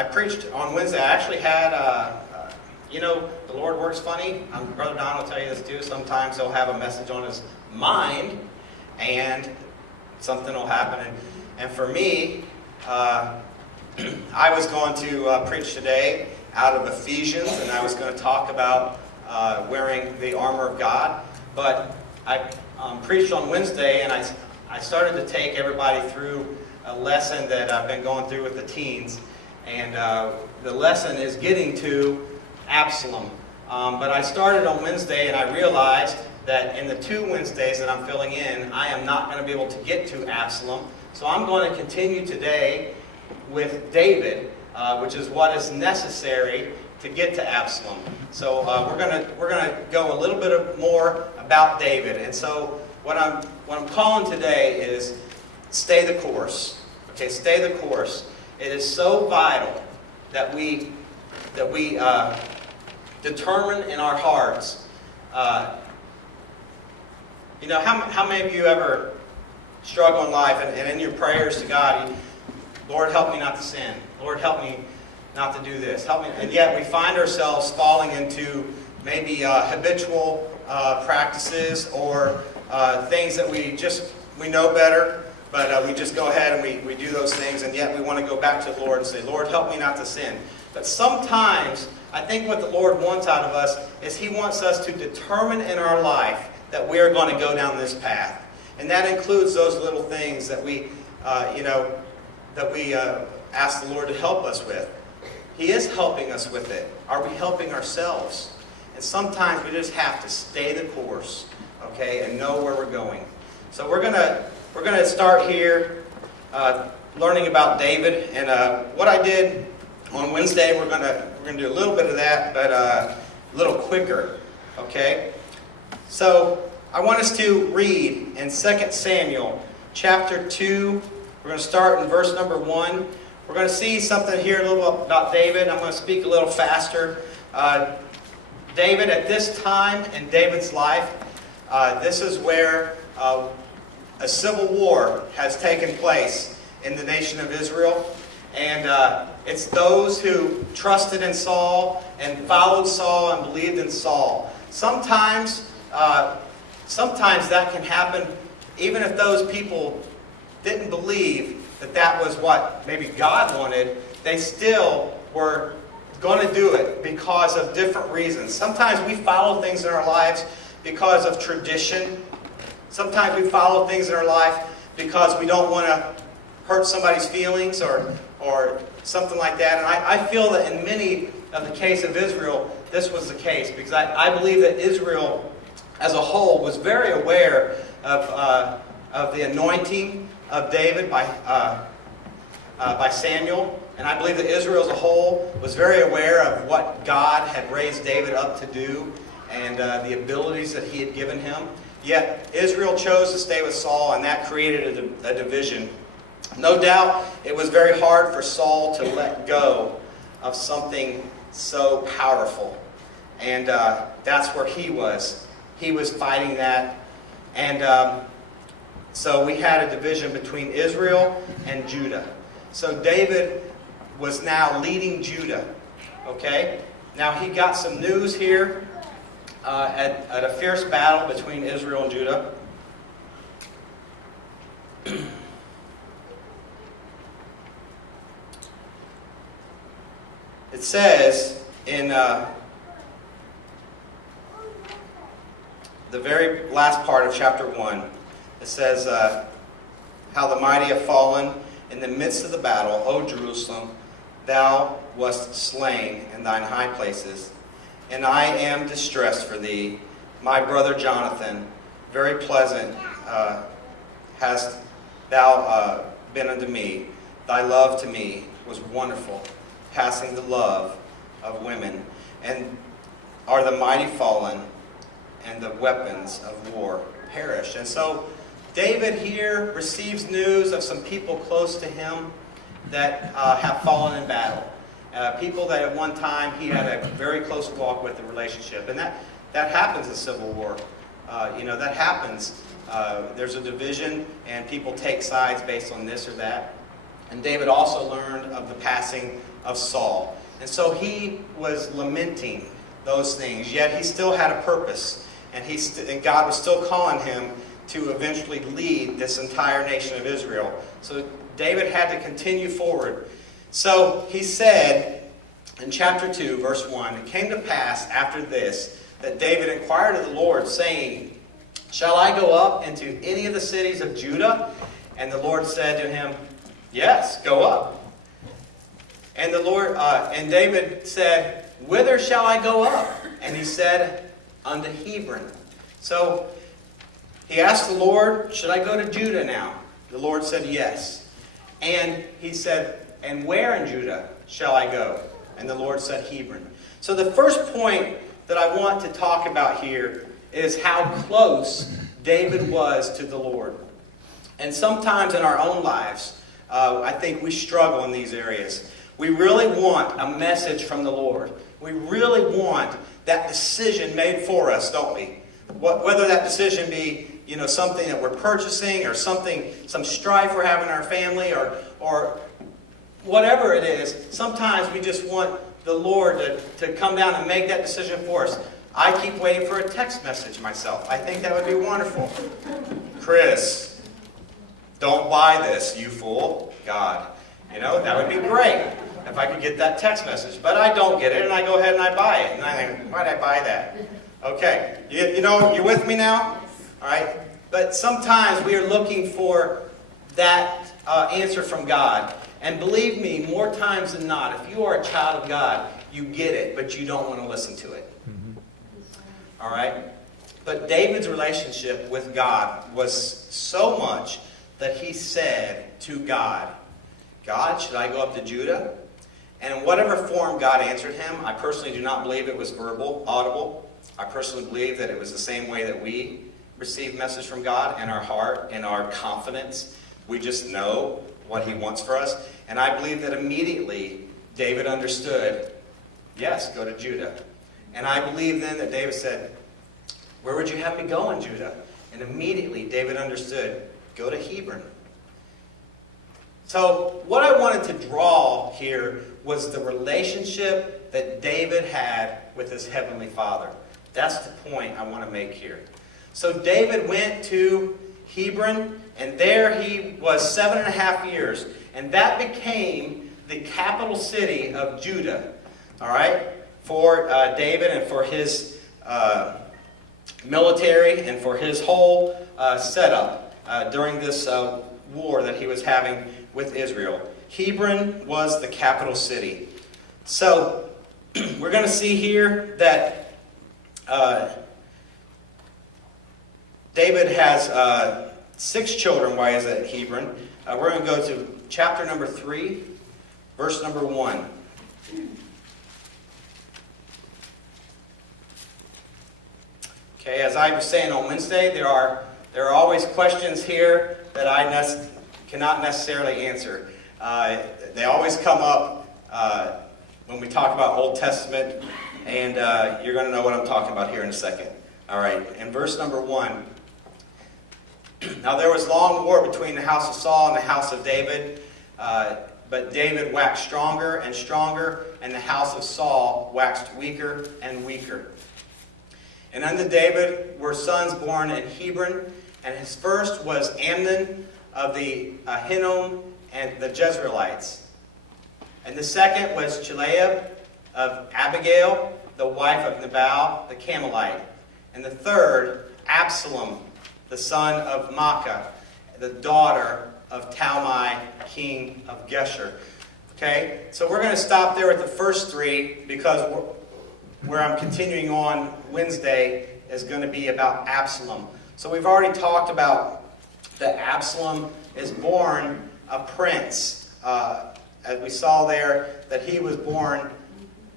I preached on Wednesday. I actually had, the Lord works funny. Brother Don will tell you this too. Sometimes he'll have a message on his mind, and something will happen. And for me, I was going to preach today out of Ephesians, and I was going to talk about wearing the armor of God. But I preached on Wednesday, and I started to take everybody through a lesson that I've been going through with the teens. And the lesson is getting to Absalom. But I started on Wednesday, and I realized that in the 2 Wednesdays that I'm filling in, I am not going to be able to get to Absalom. So I'm going to continue today with David, which is what is necessary to get to Absalom. So we're going to go a little bit more about David. And so what I'm calling today is stay the course. Okay, stay the course. It is so vital that we determine in our hearts. How many of you ever struggle in life and in your prayers to God, Lord, help me not to sin. Lord, help me not to do this. Help me. And yet we find ourselves falling into maybe habitual practices or things that we know better, but we just go ahead and we do those things, and yet we want to go back to the Lord and say, Lord, help me not to sin. But sometimes, I think what the Lord wants out of us is He wants us to determine in our life that we are going to go down this path. And that includes those little things that we ask the Lord to help us with. He is helping us with it. Are we helping ourselves? And sometimes we just have to stay the course, okay, and know where we're going. So we're gonna start here learning about David. And what I did on Wednesday, we're gonna do a little bit of that, but a little quicker, okay? So I want us to read in 2 Samuel chapter 2. We're going to start in verse number 1. We're going to see something here a little about David. I'm going to speak a little faster. David, at this time in David's life, this is where a civil war has taken place in the nation of Israel. And it's those who trusted in Saul and followed Saul and believed in Saul. Sometimes that can happen even if those people didn't believe that was what maybe God wanted. They still were going to do it because of different reasons. Sometimes we follow things in our lives because of tradition. Sometimes we follow things in our life because we don't want to hurt somebody's feelings or something like that. And I feel that in many of the case of Israel, this was the case, because I believe that Israel as a whole was very aware of the anointing of David by Samuel. And I believe that Israel as a whole was very aware of what God had raised David up to do and the abilities that He had given him. Yet Israel chose to stay with Saul, and that created a division. No doubt it was very hard for Saul to let go of something so powerful. And that's where he was. He was fighting that. And so we had a division between Israel and Judah. So David was now leading Judah. Okay? Now he got some news here at a fierce battle between Israel and Judah. It says in the very last part of chapter 1, it says, how the mighty have fallen in the midst of the battle, O Jerusalem, thou wast slain in thine high places, and I am distressed for thee. My brother Jonathan, very pleasant hast thou been unto me. Thy love to me was wonderful, passing the love of women. And are the mighty fallen, and the weapons of war perished. And so David here receives news of some people close to him that have fallen in battle. People that at one time he had a very close walk with, a relationship. And that happens in civil war. That happens. There's a division and people take sides based on this or that. And David also learned of the passing of Saul. And so he was lamenting those things, yet he still had a purpose. And God was still calling him to eventually lead this entire nation of Israel. So David had to continue forward. So he said in chapter 2, verse 1, "It came to pass after this that David inquired of the Lord, saying, Shall I go up into any of the cities of Judah? And the Lord said to him, Yes, go up. And and David said, Whither shall I go up? And he said, Unto Hebron. So he asked the Lord, Should I go to Judah now? The Lord said, Yes. And he said, And where in Judah shall I go? And the Lord said, Hebron. So the first point that I want to talk about here is how close David was to the Lord. And sometimes in our own lives, I think we struggle in these areas. We really want a message from the Lord. We really want that decision made for us, don't we? Whether that decision be, something that we're purchasing, or some strife we're having in our family, or whatever it is. Sometimes we just want the Lord to come down and make that decision for us. I keep waiting for a text message myself. I think that would be wonderful. Chris, don't buy this, you fool. God. That would be great if I could get that text message. But I don't get it, and I go ahead and I buy it. And I think, why did I buy that? Okay. You with me now? All right. But sometimes we are looking for that answer from God. And believe me, more times than not, if you are a child of God, you get it, but you don't want to listen to it. All right? But David's relationship with God was so much that he said to God, God, should I go up to Judah? And in whatever form God answered him, I personally do not believe it was verbal, audible. I personally believe that it was the same way that we receive message from God in our heart, in our confidence. We just know what he wants for us. And I believe that immediately David understood, yes, go to Judah. And I believe then that David said, where would you have me go in Judah? And immediately David understood, go to Hebron. So what I wanted to draw here was the relationship that David had with his heavenly Father. That's the point I want to make here. So David went to Hebron, and there he was 7.5 years. And that became the capital city of Judah, all right, for David and for his military and for his whole setup during this war that he was having with Israel. Hebron was the capital city. So we're going to see here that David has 6 children while he's at Hebron. We're going to go to chapter number 3, verse number 1. Okay, as I was saying on Wednesday, there are always questions here that I cannot necessarily answer. They always come up when we talk about Old Testament, and you're going to know what I'm talking about here in a second. All right, in verse number 1. Now there was long war between the house of Saul and the house of David, but David waxed stronger and stronger, and the house of Saul waxed weaker and weaker. And unto David were sons born in Hebron, and his first was Amnon of the Hinnom and the Jezreelites. And the second was Chileab of Abigail, the wife of Nabal the Carmelite. And the third, Absalom, the son of Maacah, the daughter of Talmai, king of Geshur. Okay, so we're going to stop there with the first 3 because where I'm continuing on Wednesday is going to be about Absalom. So we've already talked about that Absalom is born a prince. As we saw there, that he was born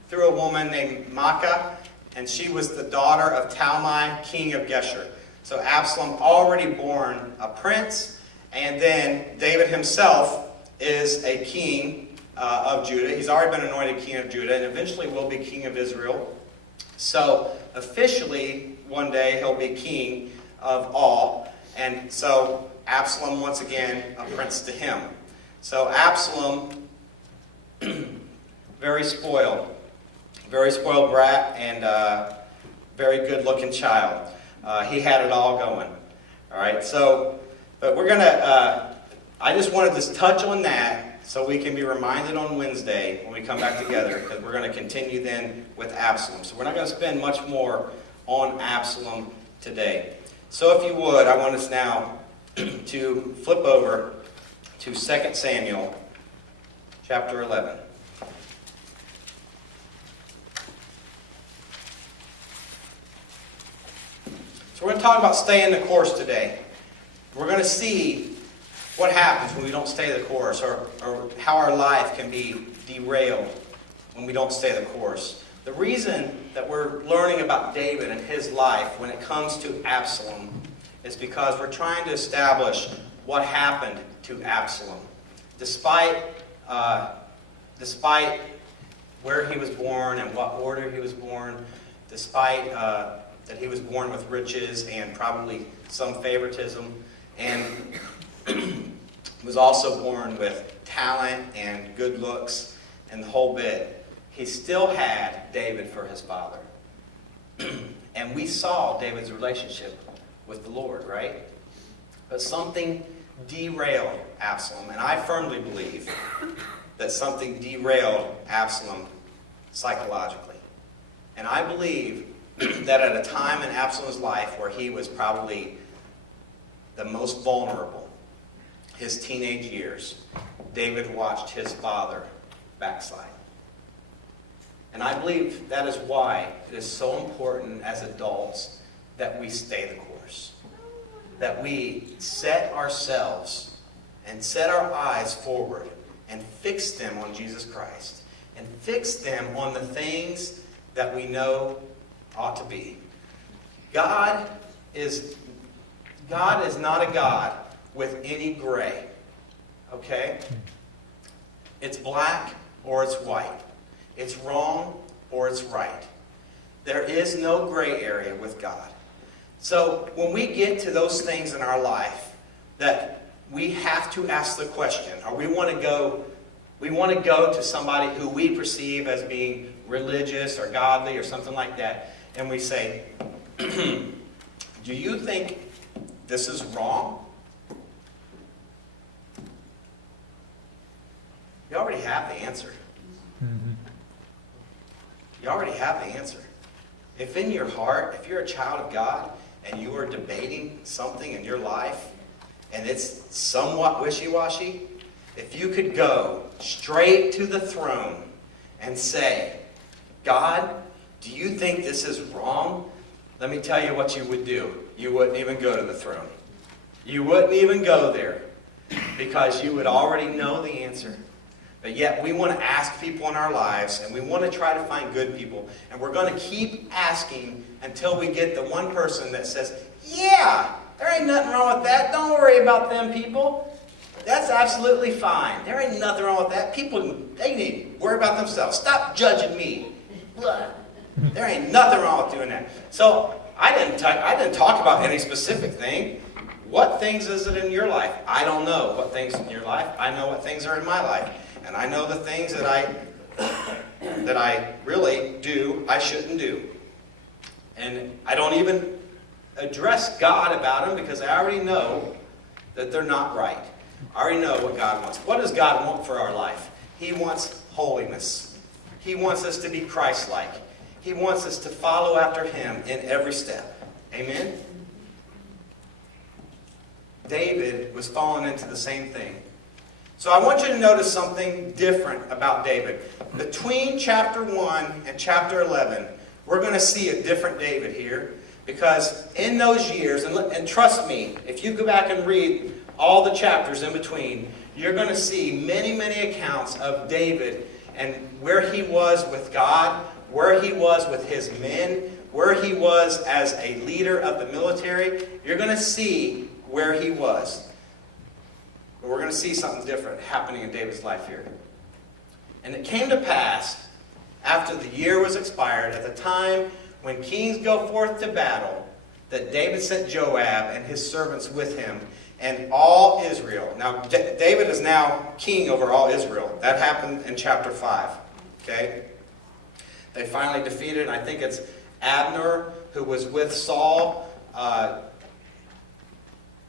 through a woman named Maacah, and she was the daughter of Talmai, king of Geshur. So Absalom already born a prince, and then David himself is a king of Judah. He's already been anointed king of Judah, and eventually will be king of Israel. So officially, one day he'll be king of all. And so Absalom, once again, a prince to him. So Absalom very spoiled brat, and very good-looking child. He had it all going. All right, so, but we're going to, I just wanted to touch on that so we can be reminded on Wednesday when we come back together, because we're going to continue then with Absalom. So we're not going to spend much more on Absalom today. So if you would, I want us now to flip over to 2 Samuel chapter 11. So we're going to talk about staying the course today. We're going to see what happens when we don't stay the course, or how our life can be derailed when we don't stay the course. The reason that we're learning about David and his life when it comes to Absalom is because we're trying to establish what happened to Absalom. Despite where he was born and what order he was born, despite that he was born with riches and probably some favoritism, and was also born with talent and good looks and the whole bit, he still had David for his father. And we saw David's relationship with the Lord, right? But something derailed Absalom, and I firmly believe that something derailed Absalom psychologically. And I believe that at a time in Absalom's life where he was probably the most vulnerable, his teenage years, David watched his father backslide. And I believe that is why it is so important as adults that we stay the course. That we set ourselves and set our eyes forward and fix them on Jesus Christ. And fix them on the things that we know ought to be. God is not a God with any gray. Okay? It's black or it's white. It's wrong or it's right. There is no gray area with God. So when we get to those things in our life that we have to ask the question, or we want to go to somebody who we perceive as being religious or godly or something like that, and we say, do you think this is wrong? You already have the answer. You already have the answer. If in your heart, if you're a child of God and you are debating something in your life and it's somewhat wishy-washy, if you could go straight to the throne and say, God, do you think this is wrong? Let me tell you what you would do. You wouldn't even go to the throne. You wouldn't even go there because you would already know the answer. But yet we want to ask people in our lives, and we want to try to find good people. And we're going to keep asking until we get the one person that says, yeah, there ain't nothing wrong with that. Don't worry about them people. That's absolutely fine. There ain't nothing wrong with that. People, they need to worry about themselves. Stop judging me. Blah. There ain't nothing wrong with doing that. So I didn't talk about any specific thing. What things is it in your life? I don't know what things in your life. I know what things are in my life. And I know the things that I really do, I shouldn't do. And I don't even address God about them because I already know that they're not right. I already know what God wants. What does God want for our life? He wants holiness. He wants us to be Christ-like. He wants us to follow after Him in every step. Amen? David was falling into the same thing. So I want you to notice something different about David. Between chapter 1 and chapter 11, we're going to see a different David here. Because in those years, and trust me, if you go back and read all the chapters in between, you're going to see many, many accounts of David and where he was with God, where he was with his men, where he was as a leader of the military. You're going to see where he was. But we're going to see something different happening in David's life here. And it came to pass, after the year was expired, at the time when kings go forth to battle, that David sent Joab and his servants with him and all Israel. Now, David is now king over all Israel. That happened in chapter 5. Okay? They finally defeated, and I think it's Abner, who was with Saul,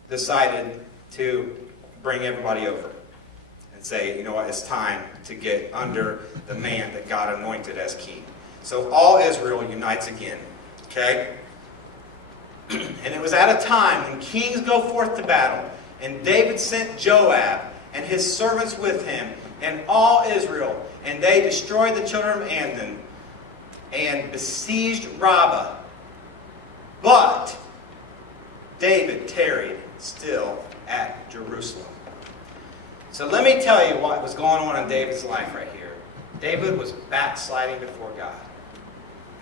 decided to bring everybody over and say, you know what, it's time to get under the man that God anointed as king. So all Israel unites again. Okay? And it was at a time when kings go forth to battle, and David sent Joab and his servants with him, and all Israel, and they destroyed the children of Ammon, and besieged Rabbah. But David tarried still at Jerusalem. So let me tell you what was going on in David's life right here. David was backsliding before God.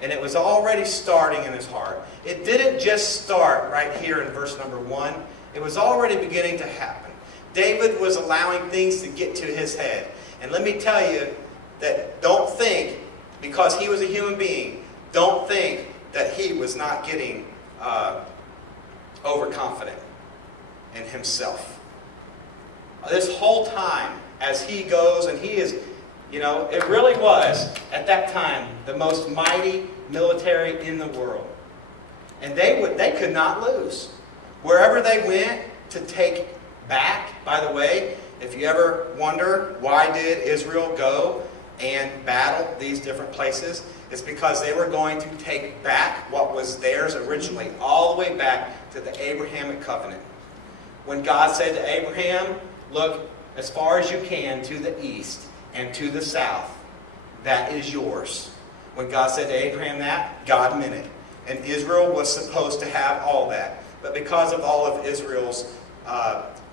And it was already starting in his heart. It didn't just start right here in verse number 1. It was already beginning to happen. David was allowing things to get to his head. And let me tell you that don't think, because he was a human being, don't think that he was not getting overconfident in himself. This whole time, as he goes, and he is, it really was, at that time, the most mighty military in the world. And they could not lose. Wherever they went to take back, by the way, if you ever wonder why did Israel go and battle these different places, it's because they were going to take back what was theirs originally, all the way back to the Abrahamic covenant. When God said to Abraham, look as far as you can to the east and to the south, that is yours. When God said to Abraham that, God meant it. And Israel was supposed to have all that. But because of all of Israel's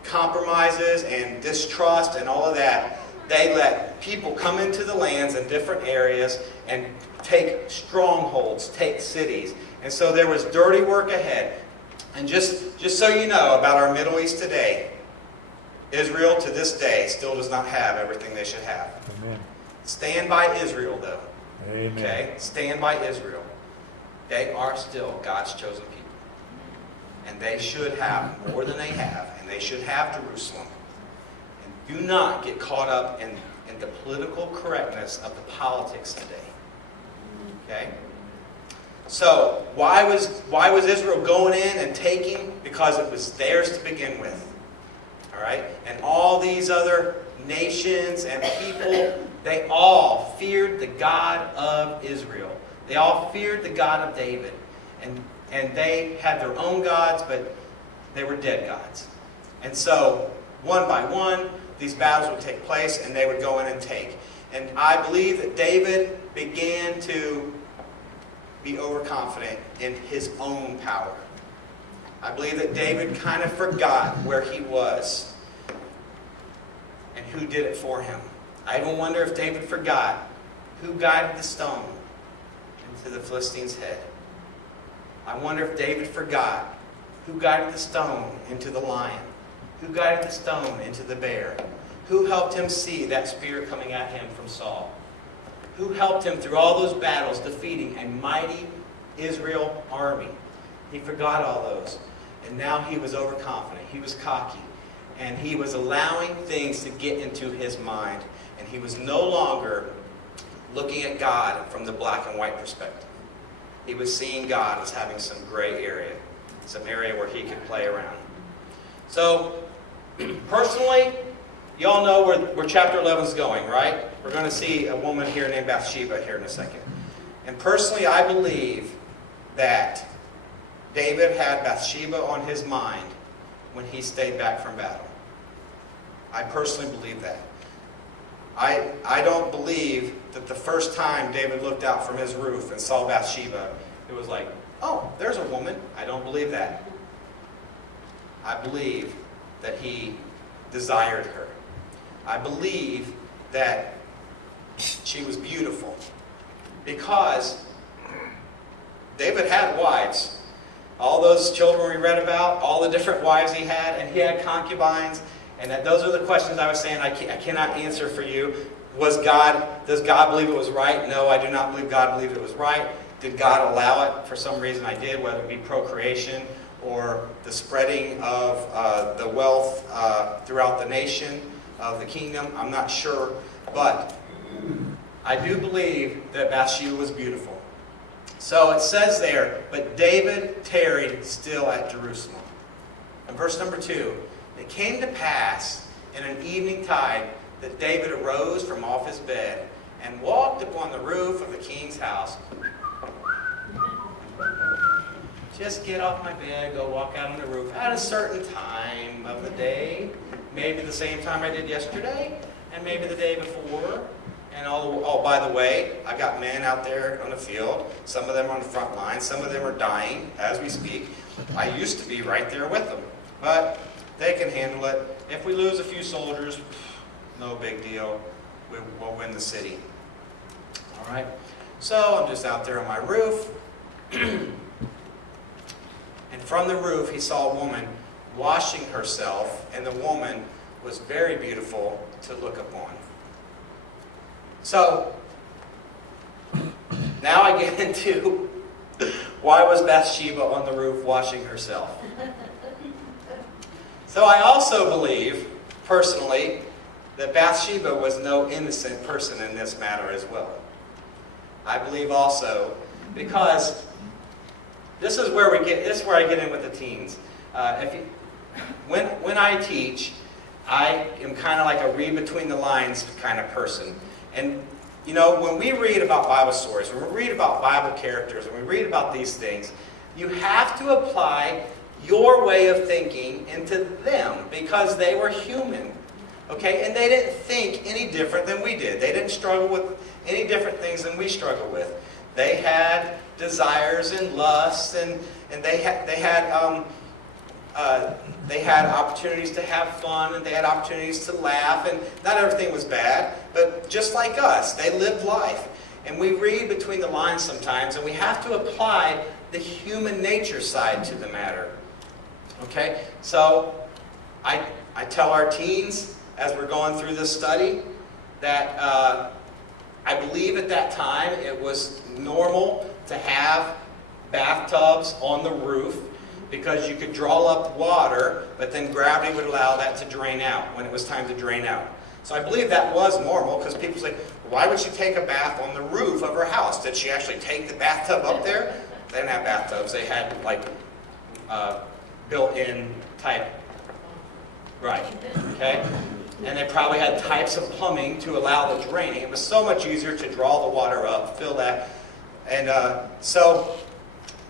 compromises and distrust and all of that, they let people come into the lands in different areas and take strongholds, take cities. And so there was dirty work ahead. And just so you know about our Middle East today, Israel to this day still does not have everything they should have. Amen. Stand by Israel, though. Amen. Okay? Stand by Israel. They are still God's chosen people. And they should have more than they have. And they should have Jerusalem. And do not get caught up in the political correctness of the politics today. Okay? So, why was Israel going in and taking? Because it was theirs to begin with. All right? And all these other nations and people, they all feared the God of Israel. They all feared the God of David. And they had their own gods, but they were dead gods. And so, one by one, these battles would take place, and they would go in and take. And I believe that David began to be overconfident in his own power. I believe that David kind of forgot where he was and who did it for him. I even wonder if David forgot who guided the stone into the Philistine's head. I wonder if David forgot who guided the stone into the lion, who guided the stone into the bear, who helped him see that spear coming at him from Saul, who helped him through all those battles defeating a mighty Israel army. He forgot all those. And now he was overconfident. He was cocky. And he was allowing things to get into his mind. And he was no longer looking at God from the black and white perspective. He was seeing God as having some gray area. Some area where he could play around. So, personally, you all know where chapter 11 is going, right? We're going to see a woman here named Bathsheba here in a second. And personally, I believe that David had Bathsheba on his mind when he stayed back from battle. I personally believe that. I don't believe that the first time David looked out from his roof and saw Bathsheba, it was like, oh, there's a woman. I don't believe that. I believe that he desired her. I believe that she was beautiful because David had wives. All those children we read about, all the different wives he had, and he had concubines. And those are the questions I was saying I cannot answer for you. Does God believe it was right? No, I do not believe God believed it was right. Did God allow it? For some reason I did, whether it be procreation or the spreading of the wealth throughout the nation of the kingdom. I'm not sure. But I do believe that Bathsheba was beautiful. So it says there, but David tarried still at Jerusalem. And verse number 2, it came to pass in an evening tide that David arose from off his bed and walked upon the roof of the king's house. Just get off my bed, go walk out on the roof at a certain time of the day. Maybe the same time I did yesterday, and maybe the day before. And oh, by the way, I got men out there on the field. Some of them on the front line. Some of them are dying as we speak. I used to be right there with them. But they can handle it. If we lose a few soldiers, no big deal. We'll win the city. All right. So I'm just out there on my roof. And from the roof, he saw a woman washing herself. And the woman was very beautiful to look upon. So, now I get into why was Bathsheba on the roof washing herself? So I also believe, personally, that Bathsheba was no innocent person in this matter as well. I believe also, because this is where I get in with the teens. When I teach, I am kind of like a read between the lines kind of person. And, you know, when we read about Bible stories, when we read about Bible characters, when we read about these things, you have to apply your way of thinking into them because they were human. Okay? And they didn't think any different than we did. They didn't struggle with any different things than we struggle with. They had desires and lusts, and they had opportunities to have fun, and they had opportunities to laugh, and not everything was bad, but just like us, they lived life. And we read between the lines sometimes, and we have to apply the human nature side to the matter. Okay? So, I tell our teens, as we're going through this study, that I believe at that time it was normal to have bathtubs on the roof, because you could draw up water, but then gravity would allow that to drain out when it was time to drain out. So I believe that was normal, because people say, why would she take a bath on the roof of her house? Did she actually take the bathtub up there? They didn't have bathtubs. They had like built-in type. Right. Okay? And they probably had types of plumbing to allow the draining. It was so much easier to draw the water up, fill that. And so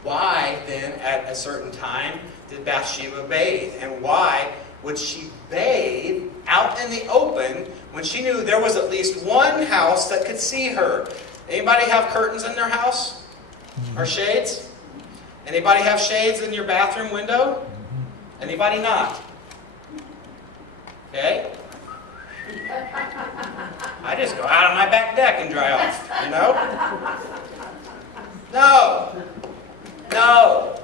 why then at a certain time did Bathsheba bathe? And why would she bathe out in the open when she knew there was at least one house that could see her? Anybody have curtains in their house? Or shades? Anybody have shades in your bathroom window? Anybody not? Okay? I just go out on my back deck and dry off, you know? No.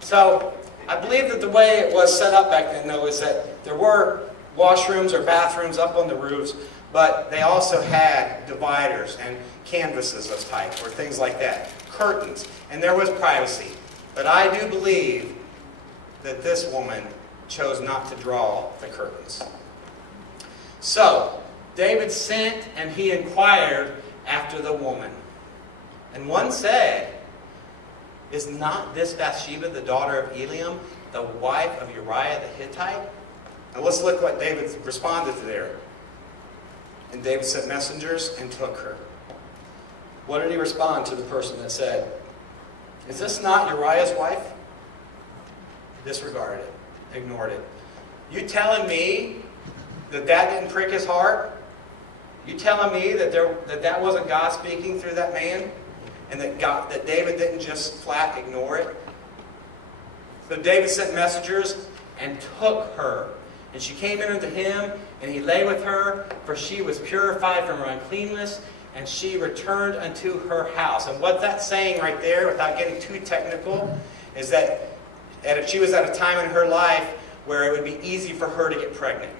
So, I believe that the way it was set up back then, though, is that there were washrooms or bathrooms up on the roofs, but they also had dividers and canvases of type, or things like that, curtains, and there was privacy. But I do believe that this woman chose not to draw the curtains. So, David sent and he inquired after the woman. And one said, is not this Bathsheba, the daughter of Eliam, the wife of Uriah the Hittite? And let's look what David responded to there. And David sent messengers and took her. What did he respond to the person that said, is this not Uriah's wife? Disregarded it. Ignored it. You telling me that didn't prick his heart? You telling me that that wasn't God speaking through that man? And that David didn't just flat ignore it? So David sent messengers and took her. And she came in unto him, and he lay with her, for she was purified from her uncleanness, and she returned unto her house. And what that's saying right there, without getting too technical, is that she was at a time in her life where it would be easy for her to get pregnant.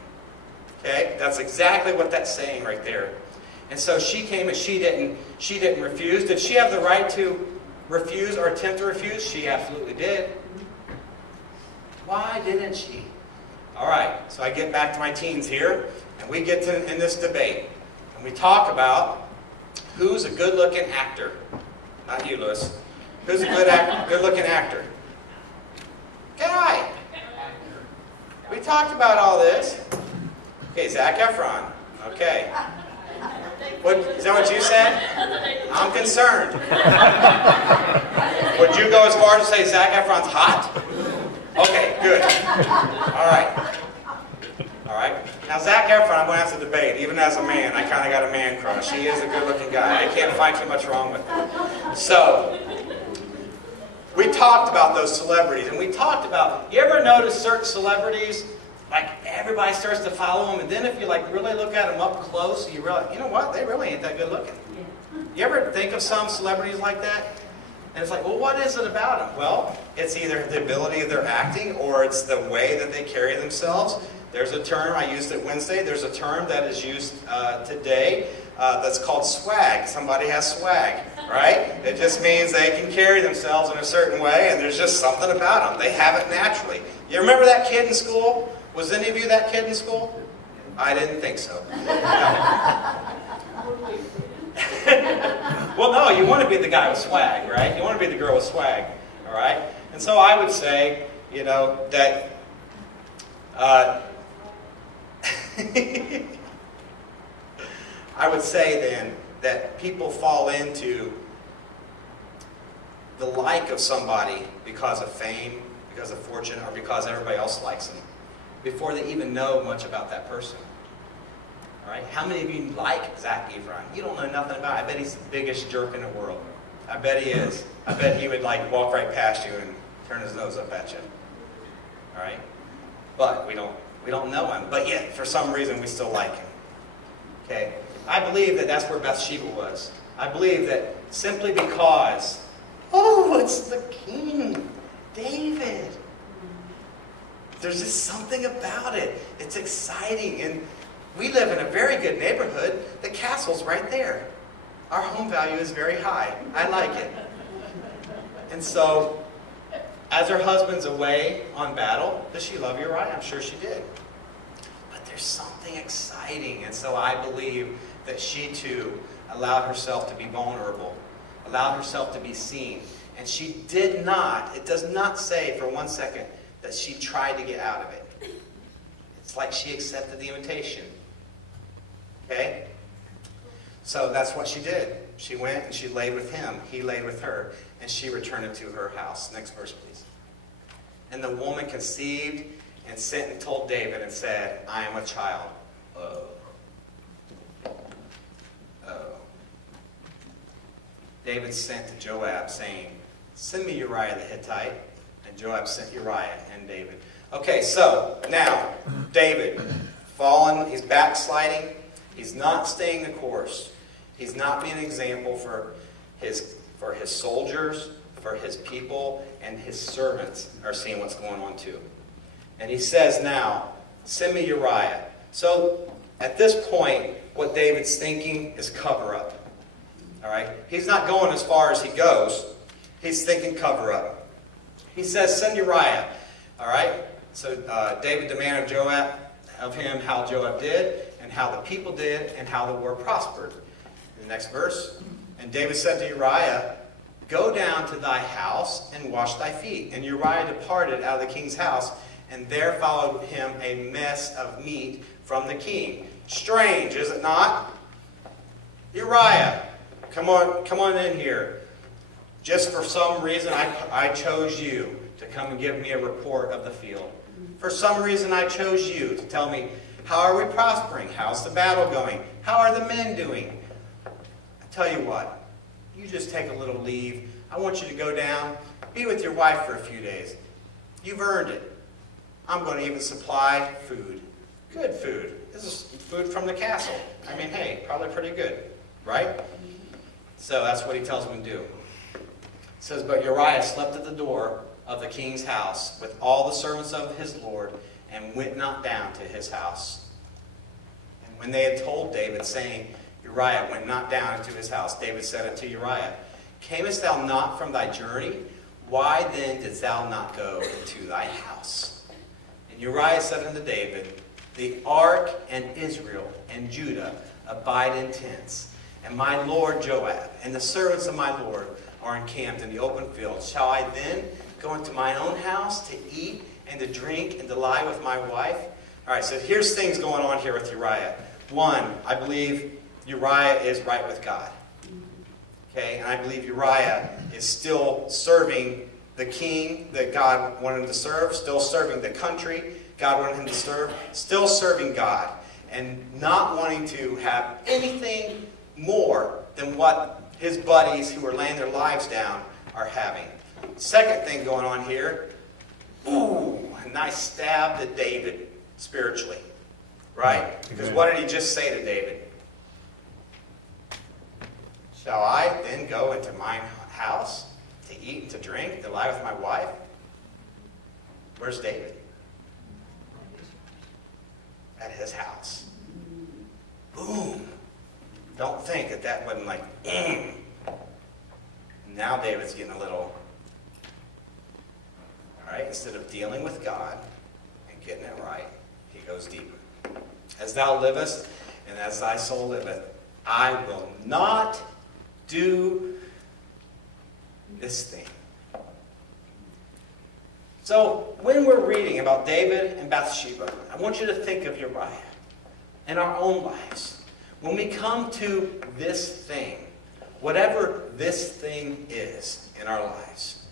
Okay? That's exactly what that's saying right there. And so she came and she didn't refuse. Did she have the right to refuse or attempt to refuse? She absolutely did. Why didn't she? All right, so I get back to my teens here, and we get in this debate. And we talk about Who's a good-looking actor? Not you, Lewis. Who's a good-looking actor? Guy. We talked about all this. Okay, Zac Efron. Okay. Is that what you said? I'm concerned. Would you go as far as to say Zac Efron's hot? Okay, good. All right. All right. Now, Zac Efron, I'm going to have to debate. Even as a man, I kind of got a man crush. He is a good-looking guy. I can't find too much wrong with him. So, we talked about those celebrities, and we talked about, you ever notice certain celebrities, like everybody starts to follow them, and then if you like really look at them up close, you realize, you know what, they really ain't that good looking. You ever think of some celebrities like that? And it's like, well, what is it about them? Well, it's either the ability of their acting, or it's the way that they carry themselves. There's a term, I used it Wednesday, there's a term that is used today that's called swag. Somebody has swag, right? It just means they can carry themselves in a certain way, and there's just something about them. They have it naturally. You remember that kid in school? Was any of you that kid in school? I didn't think so. Well, no, you want to be the guy with swag, right? You want to be the girl with swag, all right? And so I would say, you know, that I would say then that people fall into the like of somebody because of fame, because of fortune, or because everybody else likes them, before they even know much about that person. All right? How many of you like Zac Efron? You don't know nothing about it. I bet he's the biggest jerk in the world. I bet he is. I bet he would like walk right past you and turn his nose up at you. All right? But we don't know him. But yet, for some reason, we still like him. Okay? I believe that that's where Bathsheba was. I believe that simply because, oh, it's the king, David. There's just something about it. It's exciting. And we live in a very good neighborhood. The castle's right there. Our home value is very high. I like it. And so, as her husband's away on battle, does she love Uriah? I'm sure she did. But there's something exciting. And so I believe that she too allowed herself to be vulnerable, allowed herself to be seen. And she did not, it does not say for 1 second that she tried to get out of it. It's like she accepted the invitation. Okay? So that's what she did. She went and she laid with him. He laid with her. And she returned to her house. Next verse, please. And the woman conceived and sent and told David and said, I am with child. Oh. David sent to Joab, saying, send me Uriah the Hittite. And Joab sent Uriah and David. Okay, so now, David, fallen, he's backsliding. He's not staying the course. He's not being an example for his soldiers, for his people, and his servants are seeing what's going on too. And he says now, send me Uriah. So at this point, what David's thinking is cover up. All right? He's not going as far as he goes. He's thinking cover up. He says, send Uriah. All right? So David demanded of him how Joab did, and how the people did, and how the war prospered. In the next verse, and David said to Uriah, go down to thy house and wash thy feet. And Uriah departed out of the king's house, and there followed him a mess of meat from the king. Strange, is it not? Uriah, come on in here. Just for some reason, I chose you to come and give me a report of the field. For some reason, I chose you to tell me, how are we prospering? How's the battle going? How are the men doing? I tell you what, you just take a little leave. I want you to go down, be with your wife for a few days. You've earned it. I'm going to even supply food. Good food. This is food from the castle. I mean, hey, probably pretty good, right? So that's what he tells him to do. It says, but Uriah slept at the door of the king's house with all the servants of his lord, and went not down to his house. And when they had told David, saying, Uriah went not down into his house, David said unto Uriah, camest thou not from thy journey? Why then didst thou not go into thy house? And Uriah said unto David, the ark and Israel and Judah abide in tents, and my lord Joab, and the servants of my lord are encamped in the open field, shall I then go into my own house to eat and to drink and to lie with my wife? All right, so here's things going on here with Uriah. One, I believe Uriah is right with God. Okay, and I believe Uriah is still serving the king that God wanted him to serve, still serving the country God wanted him to serve, still serving God, and not wanting to have anything more than what his buddies who are laying their lives down are having. Second thing going on here, ooh, a nice stab to David spiritually, right? Because what did he just say to David? Shall I then go into mine house to eat and to drink, to lie with my wife? Where's David? At his house. Boom. Don't think that that wasn't like, Now David's getting a little, all right, instead of dealing with God and getting it right, he goes deeper. As thou livest, and as thy soul liveth, I will not do this thing. So, when we're reading about David and Bathsheba, I want you to think of Uriah in our own lives. When we come to this thing, whatever this thing is in our lives,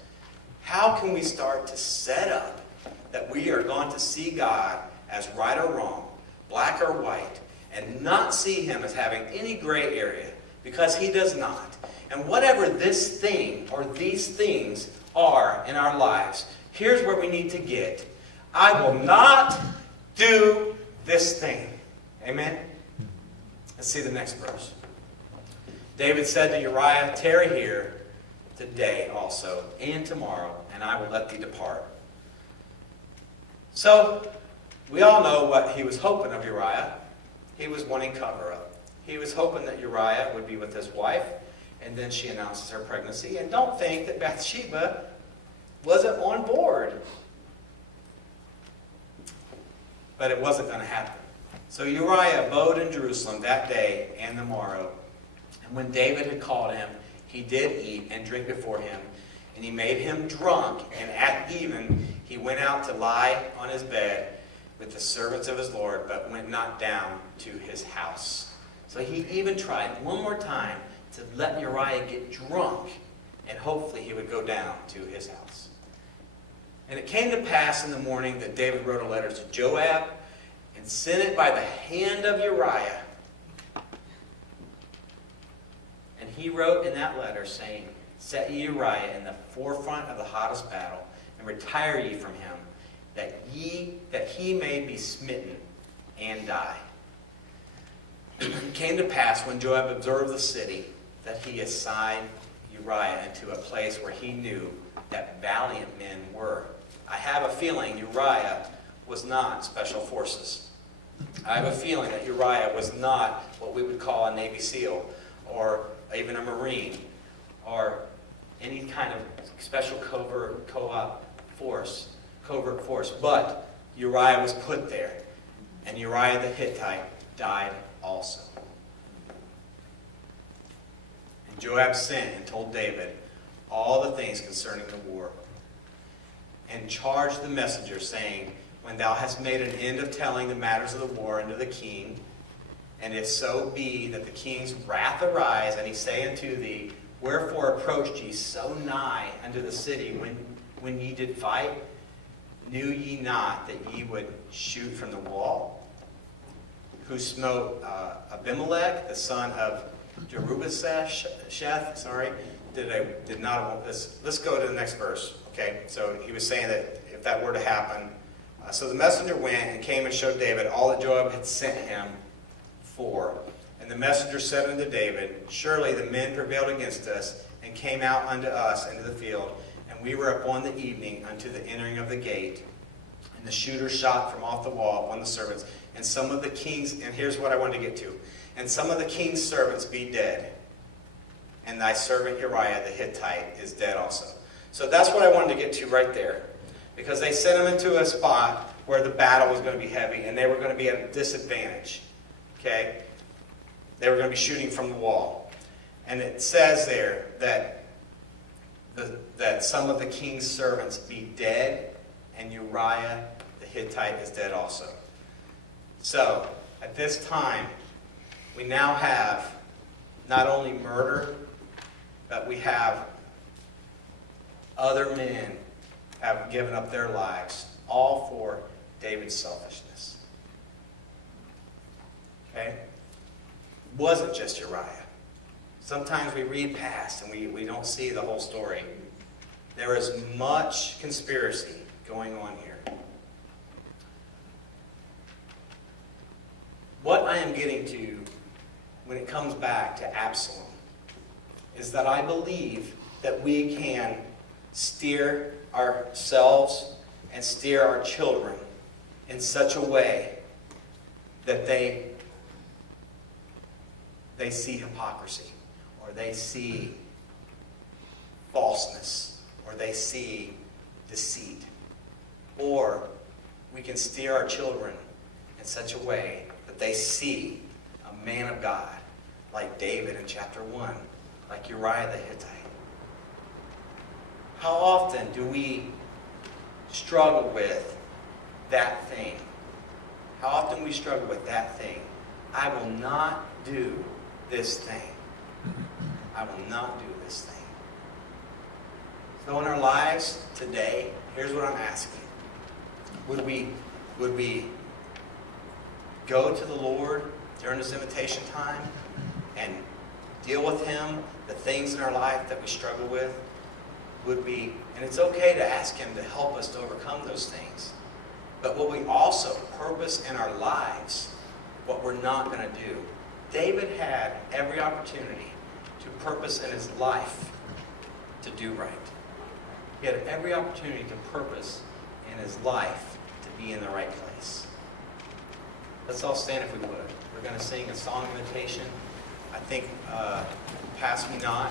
how can we start to set up that we are going to see God as right or wrong, black or white, and not see him as having any gray area, because he does not. And whatever this thing or these things are in our lives, here's where we need to get. I will not do this thing. Amen? Let's see the next verse. David said to Uriah, tarry here today also, and tomorrow, and I will let thee depart. So, we all know what he was hoping of Uriah. He was wanting cover-up. He was hoping that Uriah would be with his wife, and then she announces her pregnancy. And don't think that Bathsheba wasn't on board. But it wasn't going to happen. So Uriah abode in Jerusalem that day and the morrow. And when David had called him, he did eat and drink before him. And he made him drunk. And at even he went out to lie on his bed with the servants of his Lord, but went not down to his house. So he even tried one more time to let Uriah get drunk, and hopefully he would go down to his house. And it came to pass in the morning that David wrote a letter to Joab and sent it by the hand of Uriah. And he wrote in that letter, saying, set ye Uriah in the forefront of the hottest battle, and retire ye from him, that he may be smitten and die. It came to pass when Joab observed the city that he assigned Uriah into a place where he knew that valiant men were. I have a feeling Uriah was not special forces. I have a feeling that Uriah was not what we would call a Navy SEAL, or even a Marine, or any kind of special covert force. But Uriah was put there, and Uriah the Hittite died also. And Joab sent and told David all the things concerning the war, and charged the messenger, saying, when thou hast made an end of telling the matters of the war unto the king, and if so be that the king's wrath arise, and he say unto thee, wherefore approached ye so nigh unto the city when ye did fight? Knew ye not that ye would shoot from the wall? Who smote Abimelech, the son of Jerubbaal, did not want this. Let's go to the next verse. Okay, so he was saying that if that were to happen, so the messenger went and came and showed David all that Joab had sent him for. And the messenger said unto David, surely the men prevailed against us, and came out unto us into the field, and we were upon the evening unto the entering of the gate. And the shooter shot from off the wall upon the servants, and some of the king's, and here's what I wanted to get to, and some of the king's servants be dead, and thy servant Uriah the Hittite is dead also. So that's what I wanted to get to right there. Because they sent him into a spot where the battle was going to be heavy, and they were going to be at a disadvantage. Okay? They were going to be shooting from the wall. And it says there that that some of the king's servants be dead, and Uriah the Hittite is dead also. So, at this time, we now have not only murder, but we have other men have given up their lives, all for David's selfishness. Okay? It wasn't just Uriah. Sometimes we read past and we don't see the whole story. There is much conspiracy going on here. What I am getting to when it comes back to Absalom is that I believe that we can steer ourselves and steer our children in such a way that they see hypocrisy, or they see falseness, or they see deceit. Or we can steer our children in such a way that they see a man of God, like David in chapter 1, like Uriah the Hittite. How often do we struggle with that thing? How often we struggle with that thing? I will not do this thing. I will not do this thing. So in our lives today, here's what I'm asking. Would we go to the Lord during this invitation time and deal with Him, the things in our life that we struggle with? And it's okay to ask Him to help us to overcome those things. But will we also purpose in our lives what we're not going to do? David had every opportunity to purpose in his life to do right. He had every opportunity to purpose in his life to be in the right place. Let's all stand if we would. We're going to sing a song invitation. I think, Pass Me Not.